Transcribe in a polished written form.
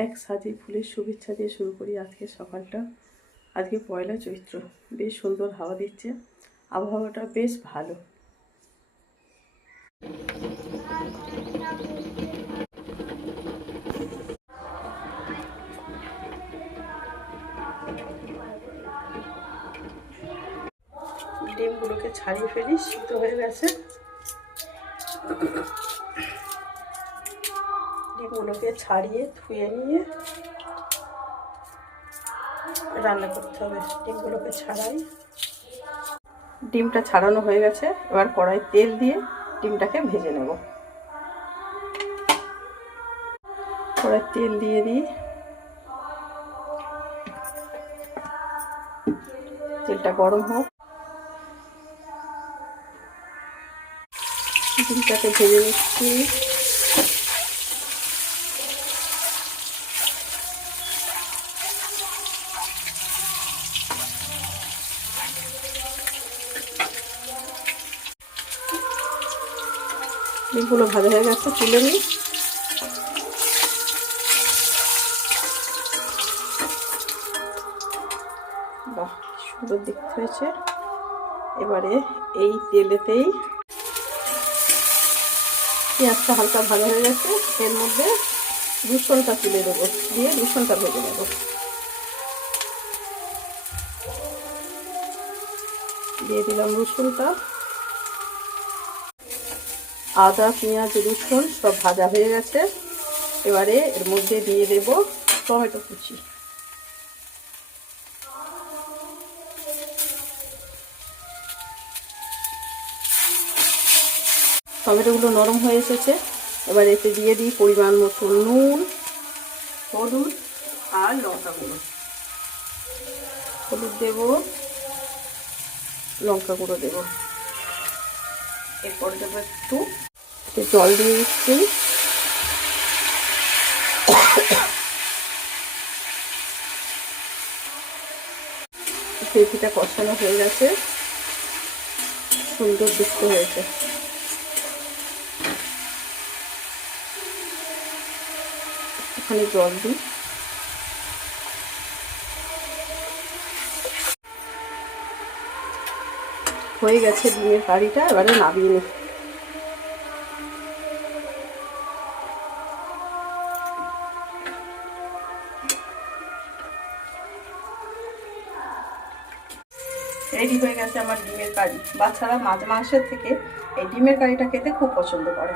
এক সাজি ফুলের শুভেচ্ছা দিয়ে শুরু করি আজকে সকালটা। আজকে পয়লা চৈত্র, বেশ সুন্দর হাওয়া দিচ্ছে, আবহাওয়াটা বেশ ভালো। ডিমগুলোকে ছাড়িয়ে ফেলি, সিদ্ধ হয়ে গেছে। ডিমগুলোকে ছাড়িয়ে ধুয়ে নিয়ে রান্না করতে হবে। ডিমগুলোকে ছাড়াই। ডিমটা ছাড়ানো হয়ে গেছে, এবার কড়াই তেল দিয়ে ডিমটাকে ভেজে নেব। কড়াই তেল দিয়ে দিই, তেলটা গরম হোক। ডিমটাকে ভেজে নিচ্ছি। ডিমগুলো ভাজা হয়ে গেছে, তুলে নিই। বাহ, সুন্দর দেখতে হয়েছে। এবারে এই তেলেতেই পেঁয়াজটা হালকা ভাজা হয়ে গেছে, এর মধ্যে রসুনটা তুলে দেবো, দিয়ে রসুনটা ভেজে নেব। দিয়ে দিলাম রসুনটা। আদা, পেঁয়াজ, রসুন সব ভাজা হয়ে গেছে। এবারে এর মধ্যে দিয়ে দেব টমেটো কুচি। টমেটোগুলো নরম হয়ে এসেছে। এবার এতে দিয়ে দিই পরিমাণ মতো নুন, হলুদ আর লঙ্কা গুঁড়ো। হলুদ দেব, লঙ্কা গুঁড়ো দেব। এরপর দেবো একটু জল দিয়ে দিচ্ছি। গ্রেভিটা কষানো হয়ে গেছে, সুন্দর দেখতে হয়েছে। এখানে জল দিই। হয়ে গেছে ডিমের কারিটা, এবারে নামিয়ে নিই। রেডি হয়ে গেছে আমার ডিমের কারি। বাচ্চারা মাছ মাংসের থেকে এই ডিমের কারিটা খেতে খুব পছন্দ করে।